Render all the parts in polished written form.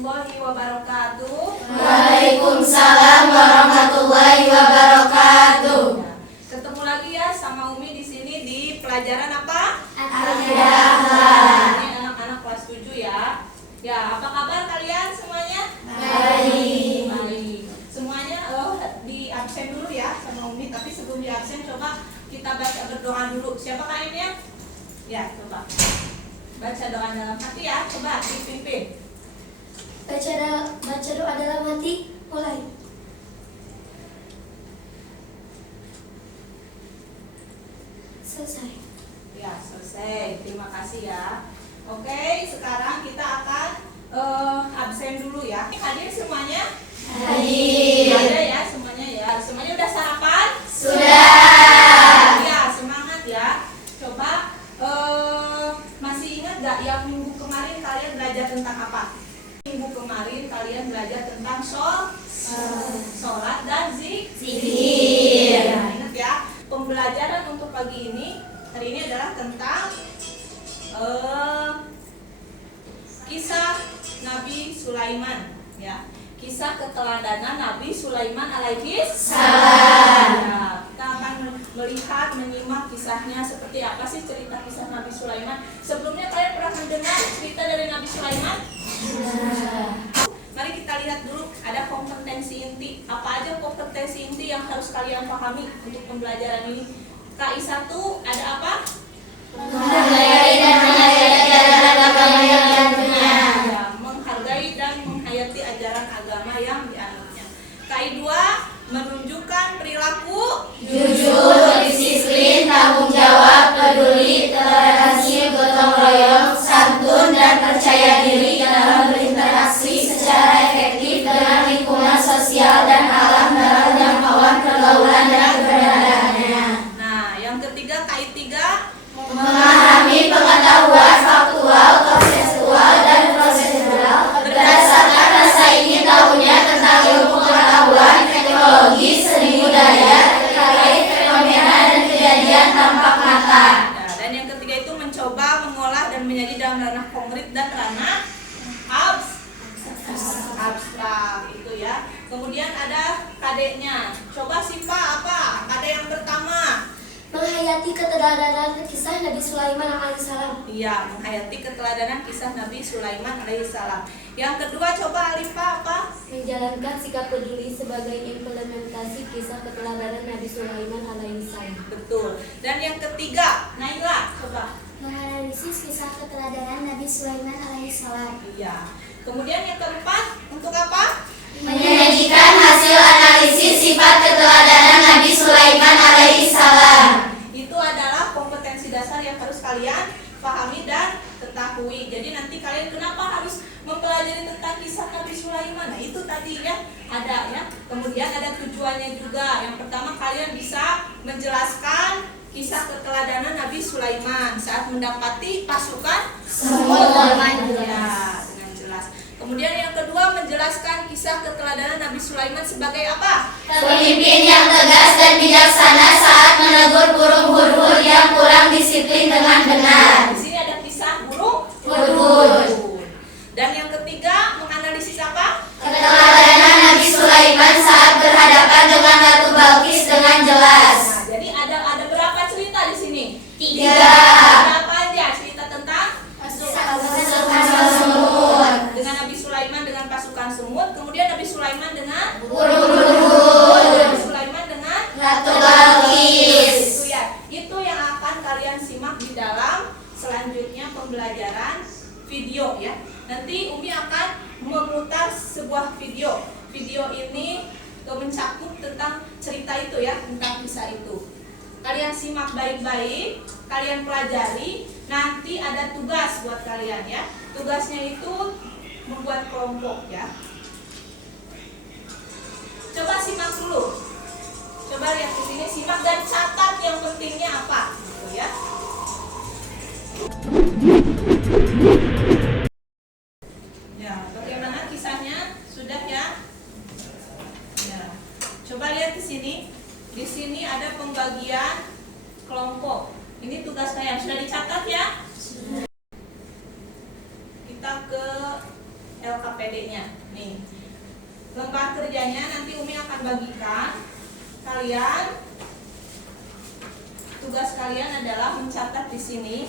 warahmatullahi wabarakatuh. Waalaikumsalam warahmatullahi wabarakatuh. Ketemu lagi ya sama Umi di sini di pelajaran apa? Akidah. Ini anak-anak kelas 7 ya. Ya, apa kabar kalian semuanya? Baik. Baik. Semuanya di absen dulu ya sama Umi, tapi sebelum di absen coba kita baca berdoa dulu. Siapa kalian? Ya, coba. Baca doa dalam hati ya, coba dipimpin. Baca doa dalam hati, mulai. Selesai. Ya, selesai. Terima kasih ya. Oke, sekarang kita akan absen dulu ya. Hadir semuanya? Hadir. Ada ya semuanya ya. Semuanya udah sarapan? Sudah. Ya, semangat ya. Coba masih ingat gak yang minggu kemarin kalian belajar tentang apa? Minggu kemarin kalian belajar tentang sholat dan zikir. Ya, ingat ya. Pembelajaran untuk pagi ini hari ini adalah tentang kisah Nabi Sulaiman ya. Kisah keteladanan Nabi Sulaiman alaihi salam. Ya, kita akan melihat, menyimak kisahnya seperti apa sih cerita kisah Nabi Sulaiman. Sebelumnya kalian pernah mendengar cerita dari Nabi Sulaiman? Mari kita lihat dulu ada kompetensi inti. Apa aja kompetensi inti yang harus kalian pahami untuk pembelajaran ini? KI1 ada apa? Menghargai dan menghayati ajaran agama yang dianutnya. Ya, menghargai dan menghayati ajaran agama yang dianutnya. KI2 menunjukkan perilaku Jujur, disiplin, tanggung jawab, peduli, toleransi, gotong royong, santun, dan percaya diri dalam berinteraksi secara efektif dengan lingkungan sosial dan alam dalam jangkauan pergaulan dan keberadaannya. Nah, yang ketiga KI3 Memahami pengetahuan faktual, konsensual, dan prosedural berdasarkan rasa ingin tahunya tentang ilmu pengetahuan, teknologi, seni budaya, terkait fenomena dan kejadian tampak mata. Nah, dan yang ketiga itu mencoba mengolah dan menyaji dalam ranah konkret dan ranah abstrak itu ya. Kemudian ada KD-nya. Coba Sipa apa? KD yang pertama. Menghayati keteladanan kisah Nabi Sulaiman alaihissalam. Iya, menghayati keteladanan kisah Nabi Sulaiman alaihissalam. Yang kedua coba Alifa apa? Menjalankan sikap peduli sebagai implementasi kisah keteladanan Nabi Sulaiman alaihissalam. Betul. Dan yang ketiga, Naila coba. Menganalisis kisah keteladanan Nabi Sulaiman alaihissalam. Iya. Kemudian yang keempat, untuk apa? Menyajikan hasil analisis sifat keteladanan Nabi Sulaiman alaihissalam. Itu adalah kompetensi dasar yang harus kalian pahami dan ketahui. Jadi nanti kalian kenapa harus mempelajari tentang kisah Nabi Sulaiman? Nah, itu tadi ya ada ya. Kemudian ada tujuannya juga. Yang pertama kalian bisa menjelaskan kisah keteladanan Nabi Sulaiman saat mendapati pasukan Semut dengan ya, jelas. dengan jelas. Kemudian yang kedua menjelaskan kisah keteladanan Nabi Sulaiman sebagai apa? Pemimpin yang tegas dan bijaksana saat menegur burung hurhur yang kurang disiplin dengan benar. Di sini ada kisah burung Hurhur. Dan yang ketiga menganalisis apa? Keteladanan Nabi Sulaiman saat berhadapan dengan Ratu Balkis dengan jelas. Nah, jadi ada berapa cerita di sini? 3. Berapa aja cerita tentang Pasukan semut. dengan Nabi Sulaiman dengan pasukan semut, kemudian Nabi Sulaiman dengan Burung hurhur. Nabi Sulaiman dengan Ratu Balkis. itu ya. Itu yang akan kalian simak di dalam selanjutnya pembelajaran video ya. Nanti Umi akan memutar sebuah video. Video ini mencakup tentang cerita itu ya, tentang kisah itu. Kalian simak baik-baik, kalian pelajari. Nanti ada tugas buat kalian ya. Tugasnya itu membuat kelompok ya. Coba simak dulu. Coba lihat di sini, simak dan catat yang pentingnya apa, gitu ya. Ya, bagaimana kisahnya? Sudah ya? Ya. Coba lihat di sini. Di sini ada pembagian kelompok. Ini tugas kalian sudah dicatat ya? Kita ke LKP PD-nya. Nih, lembar kerjanya nanti Umi akan bagikan. Kalian, tugas kalian adalah mencatat di sini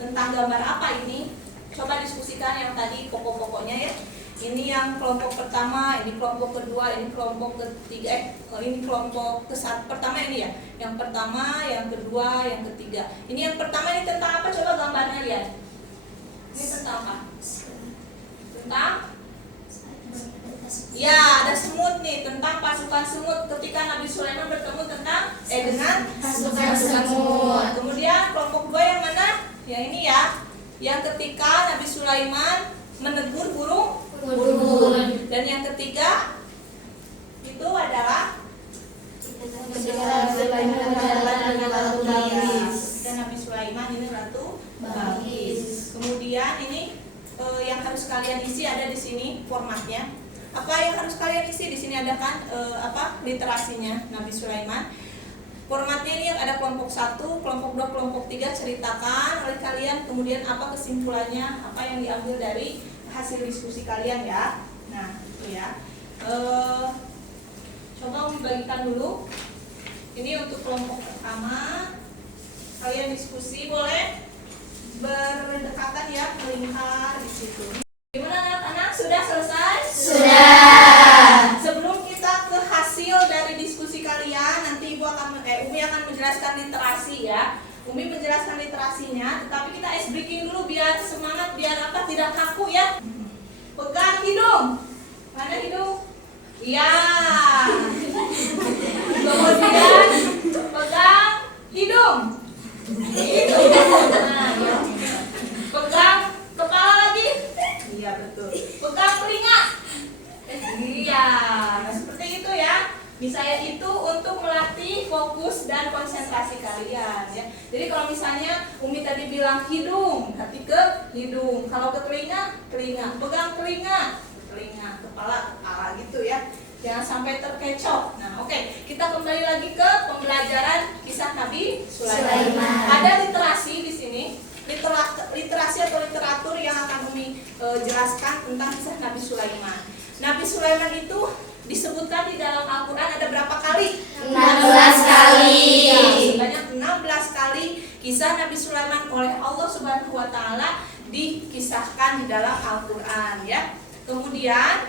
tentang gambar apa ini. Coba diskusikan yang tadi pokok-pokoknya ya. Ini yang kelompok pertama, ini kelompok kedua, ini kelompok ketiga, ini kelompok pertama ini ya. Yang pertama, yang kedua, yang ketiga. Ini yang pertama ini tentang apa? Coba gambarnya lihat. Ini tentang apa? Tentang? Ya, ada semut nih, tentang pasukan semut ketika Nabi Sulaiman bertemu dengan Pasukan semut. Kemudian kelompok kedua yang mana? Yang ini ya. Yang ketika Nabi Sulaiman menegur burung. Dan yang ketiga itu adalah dan Nabi Sulaiman ini Ratu Balqis. Kemudian ini yang harus kalian isi ada di sini formatnya. Apa yang harus kalian isi di sini ada kan literasinya Nabi Sulaiman. Formatnya ini ada kelompok 1, kelompok 2, kelompok 3, ceritakan oleh kalian, kemudian apa kesimpulannya, apa yang diambil dari hasil diskusi kalian ya. Nah, itu ya. Coba Umi bagikan dulu. Ini untuk kelompok pertama. Kalian diskusi boleh berdekatan ya, melingkar di situ. Gimana anak-anak? Sudah selesai? Sudah. Sebelum kita ke hasil dari diskusi kalian, nanti Umi akan menjelaskan literasi ya. Umi menjelaskan literasinya, tetapi kita ice breaking dulu biar semangat, biar apa tidak kaku ya. Pegang hidung. Mana hidung? Iya. Kemudian pegang hidung. Nah, ya. Pegang kepala lagi. Iya betul. Pegang telinga. Iya. Nah, seperti itu ya. Misalnya itu untuk melatih fokus dan konsentrasi kalian ya. Jadi kalau misalnya Umi tadi bilang hidung, hati ke hidung. Kalau ke telinga, telinga. Pegang telinga, telinga. Kepala, kepala gitu ya. Jangan sampai terkecoh. Nah, oke. Kita kembali lagi ke pembelajaran kisah Nabi Sulaiman. Ada literasi di sini. Literasi atau literatur yang akan Umi jelaskan tentang kisah Nabi Sulaiman. Nabi Sulaiman itu disebutkan di dalam Al-Quran ada berapa kali? 16 kali. Ya, sebanyak 16 kali kisah Nabi Sulaiman oleh Allah Subhanahu wa Ta'ala dikisahkan di dalam Al-Quran ya. Kemudian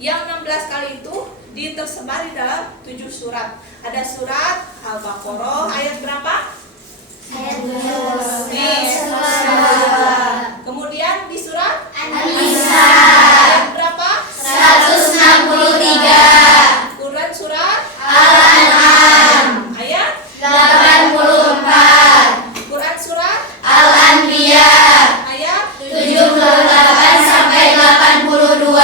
yang 16 kali itu tersebar di dalam 7 surat. Ada surat Al-Baqarah ayat berapa? Ayat 12. Kemudian di surat An-Nisa ayat berapa? 163. Quran surat Al-An'am ayat 84. Quran surat Al-Anbiya ayat 78 sampai 82.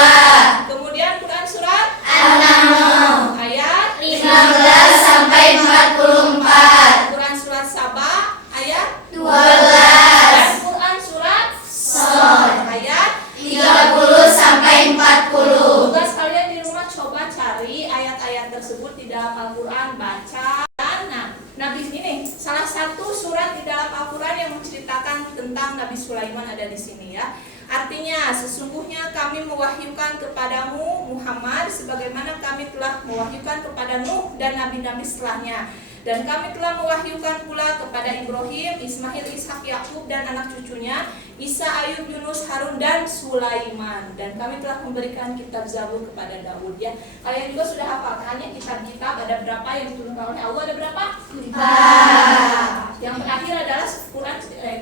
kemudian Quran surat An-Nahl ayat 15 sampai 44. Quran surat Saba ayat 12. dan Quran surat Shad ayat 30 sampai 40. Tugas kalian di rumah coba cari ayat-ayat tersebut di dalam Al-Quran, baca. Nah, Nabi ini salah satu surat di dalam Al-Quran yang menceritakan tentang Nabi Sulaiman ada di sini ya. Artinya, sesungguhnya kami mewahyukan kepadamu Muhammad sebagaimana kami telah mewahyukan kepada Nuh dan nabi-nabi setelahnya. Dan kami telah mewahyukan pula kepada Ibrahim, Ismail, Ishak, Yakub dan anak cucunya, Isa, Ayub, Yunus, Harun dan Sulaiman. Dan kami telah memberikan kitab Zabur kepada Daud ya. Kalian juga sudah hafal kan ya kitab-kitab ada berapa yang diturunkan oleh Allah, ada berapa? 4. Yang terakhir adalah Quran,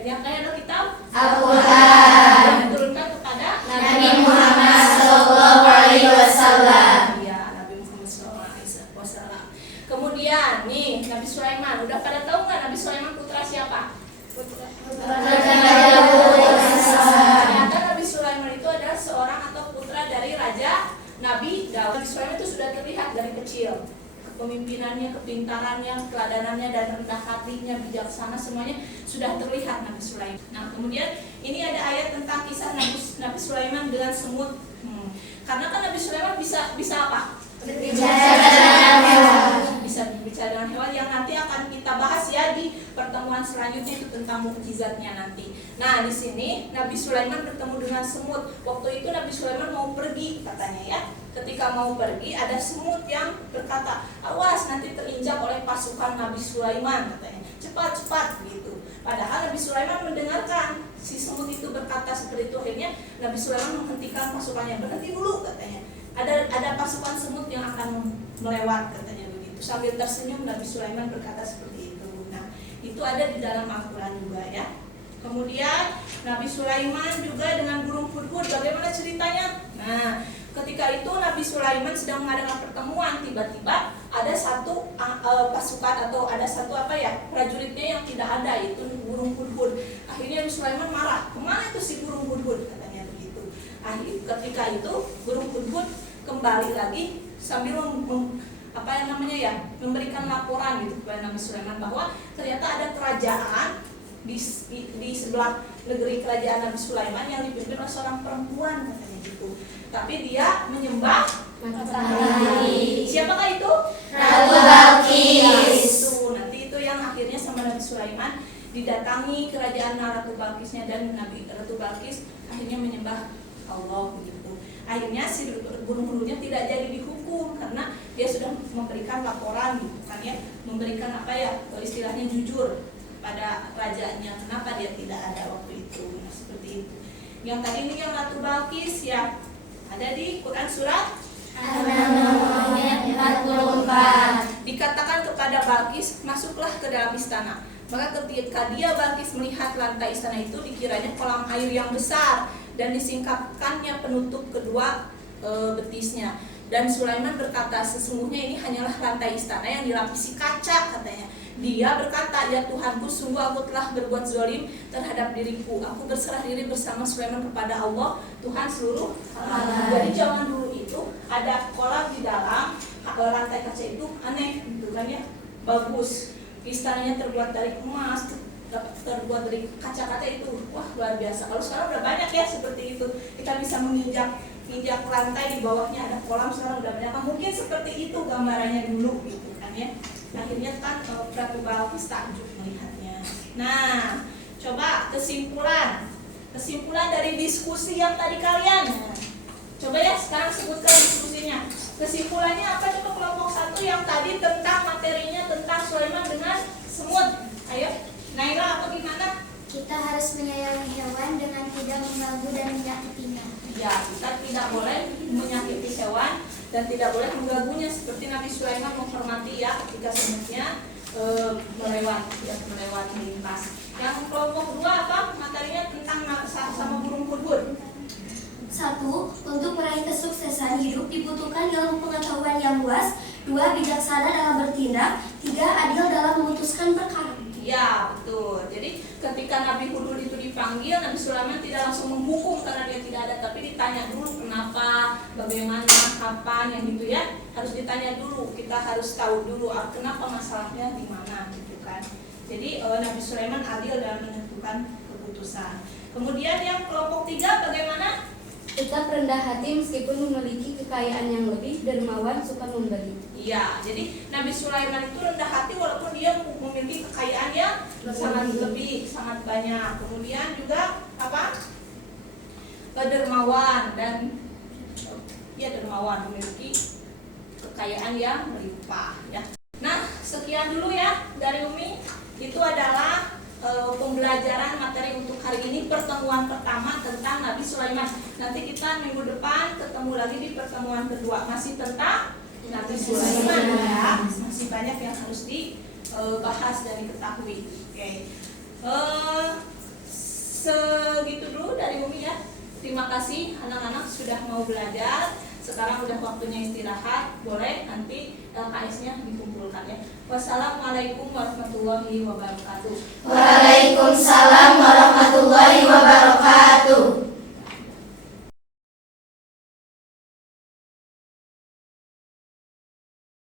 yang kalian adalah kitab Al-Quran yang diturunkan kepada Nabi Muhammad SAW. Iya, Nabi Muhammad SAW. Kemudian nih Nabi Sulaiman, udah pada tahu nggak Nabi Sulaiman putra siapa? Ternyata Nabi Sulaiman itu adalah seorang atau putra dari Raja Nabi Daud. Nabi Sulaiman itu sudah terlihat dari kecil. Kepemimpinannya, kepintarannya, keladanannya, dan rendah hatinya, bijaksana, semuanya sudah terlihat Nabi Sulaiman. Nah, kemudian ini ada ayat tentang kisah Nabi Sulaiman dengan semut. Karena kan Nabi Sulaiman bisa apa? Berbicara dengan hewan. Bisa berbicara dengan hewan yang nanti akan kita bahas ya di pertemuan selanjutnya itu tentang mukjizatnya nanti. Nah, di sini Nabi Sulaiman bertemu dengan semut. Waktu itu Nabi Sulaiman mau pergi katanya ya. Ketika mau pergi ada semut yang berkata, "Awas nanti terinjak oleh pasukan Nabi Sulaiman," katanya. "Cepat-cepat," gitu. Padahal Nabi Sulaiman mendengarkan si semut itu berkata seperti itu. Akhirnya Nabi Sulaiman menghentikan pasukannya. "Berhenti dulu," katanya. Ada pasukan semut yang akan melewat katanya begitu. Sambil tersenyum Nabi Sulaiman berkata seperti itu. Nah, itu ada di dalam Al-Quran juga ya. Kemudian Nabi Sulaiman juga dengan burung hudhud. Bagaimana ceritanya? Nah, ketika itu Nabi Sulaiman sedang mengadakan pertemuan, tiba-tiba ada satu pasukan atau ada satu prajuritnya yang tidak ada, yaitu burung hudhud. Akhirnya Nabi Sulaiman marah, "Kemana itu si burung hudhud?" katanya begitu. Ketika itu burung hudhud kembali lagi sambil memberikan laporan gitu kepada Nabi Sulaiman bahwa ternyata ada kerajaan di sebelah negeri kerajaan Nabi Sulaiman yang dipimpin oleh seorang perempuan katanya gitu. Tapi dia menyembah matahari. Siapakah itu? Ratu Balqis. Itu nanti itu yang akhirnya sama Nabi Sulaiman didatangi kerajaan Ratu Balqisnya, dan Ratu Balqis akhirnya menyembah Allah begitu. Akhirnya si burung hudhudnya tidak jadi dihukum karena dia sudah memberikan laporan gitu kan ya, memberikan istilahnya jujur pada rajanya, kenapa dia tidak ada waktu itu. Nah, seperti itu. Yang tadi ini yang Ratu Balqis ya ada di Quran surat An-Naml 44. Dikatakan kepada Balqis, "Masuklah ke dalam istana." Maka ketika Balqis melihat lantai istana itu, dikiranya kolam air yang besar dan disingkapkannya penutup kedua betisnya. Dan Sulaiman berkata, "Sesungguhnya ini hanyalah lantai istana yang dilapisi kaca," katanya. Dia berkata, "Ya Tuhanku, sungguh aku telah berbuat zalim terhadap diriku. Aku berserah diri bersama Sulaiman kepada Allah, Tuhan seluruh alam." Jadi zaman dulu itu ada kolam di dalam lantai kaca itu aneh gitu kan ya, bagus. Istananya terbuat dari emas, terbuat dari kaca-kaca itu, wah luar biasa. Kalau sekarang udah banyak ya seperti itu, kita bisa menginjak lantai, di bawahnya ada kolam, sekarang udah banyak. Mungkin seperti itu gambarannya dulu gitu kan ya. Akhirnya kan Ratu Balqis takjub melihatnya. Nah, coba kesimpulan dari diskusi yang tadi kalian. Coba ya sekarang sebutkan diskusinya. Kesimpulannya apa? Coba kelompok 1 yang tadi tentang materinya tentang Sulaiman dengan semut. Ayo, Naila apa gimana? Kita harus menyayangi hewan dengan tidak mengganggu dan menyakitinya. Ya, kita tidak boleh menyakiti hewan dan tidak boleh mengganggunya, seperti Nabi Sulaiman menghormati ya ketika semutnya melewati lintas. Yang kelompok 2 apa? Materinya tentang sama burung hudhud. 1. Untuk meraih kesuksesan hidup dibutuhkan ilmu pengetahuan yang luas. 2. Bijaksana dalam bertindak. 3. Adil dalam memutuskan perkara. Ya, betul. Jadi ketika Nabi Hudhud itu dipanggil, Nabi Sulaiman tidak langsung menghukum karena dia tidak ada, tapi ditanya dulu kenapa, bagaimana, kapan, yang gitu ya. Harus ditanya dulu, kita harus tahu dulu kenapa masalahnya di mana gitu kan. Jadi Nabi Sulaiman adil dalam menentukan keputusan. Kemudian yang kelompok 3 bagaimana? Tetap rendah hati meskipun memiliki kekayaan yang lebih, dermawan, suka memberi. Iya, jadi Nabi Sulaiman itu rendah hati walaupun dia memiliki kekayaan yang sangat lebih, sangat banyak. Kemudian juga apa? Dermawan dan dermawan, memiliki kekayaan yang melimpah ya. Nah, sekian dulu ya dari Umi. Itu adalah pembelajaran materi untuk hari ini, pertemuan pertama tentang Nabi Sulaiman. Nanti kita minggu depan ketemu lagi di pertemuan kedua, masih tentang Nabi Sulaiman ya. Masih banyak yang harus dibahas dan diketahui. Oke. Segitu dulu dari Umi ya. Terima kasih anak-anak sudah mau belajar. Sekarang udah waktunya istirahat. Boleh nanti LKS-nya dikumpulkan ya. Wassalamualaikum warahmatullahi wabarakatuh. Waalaikumsalam warahmatullahi wabarakatuh.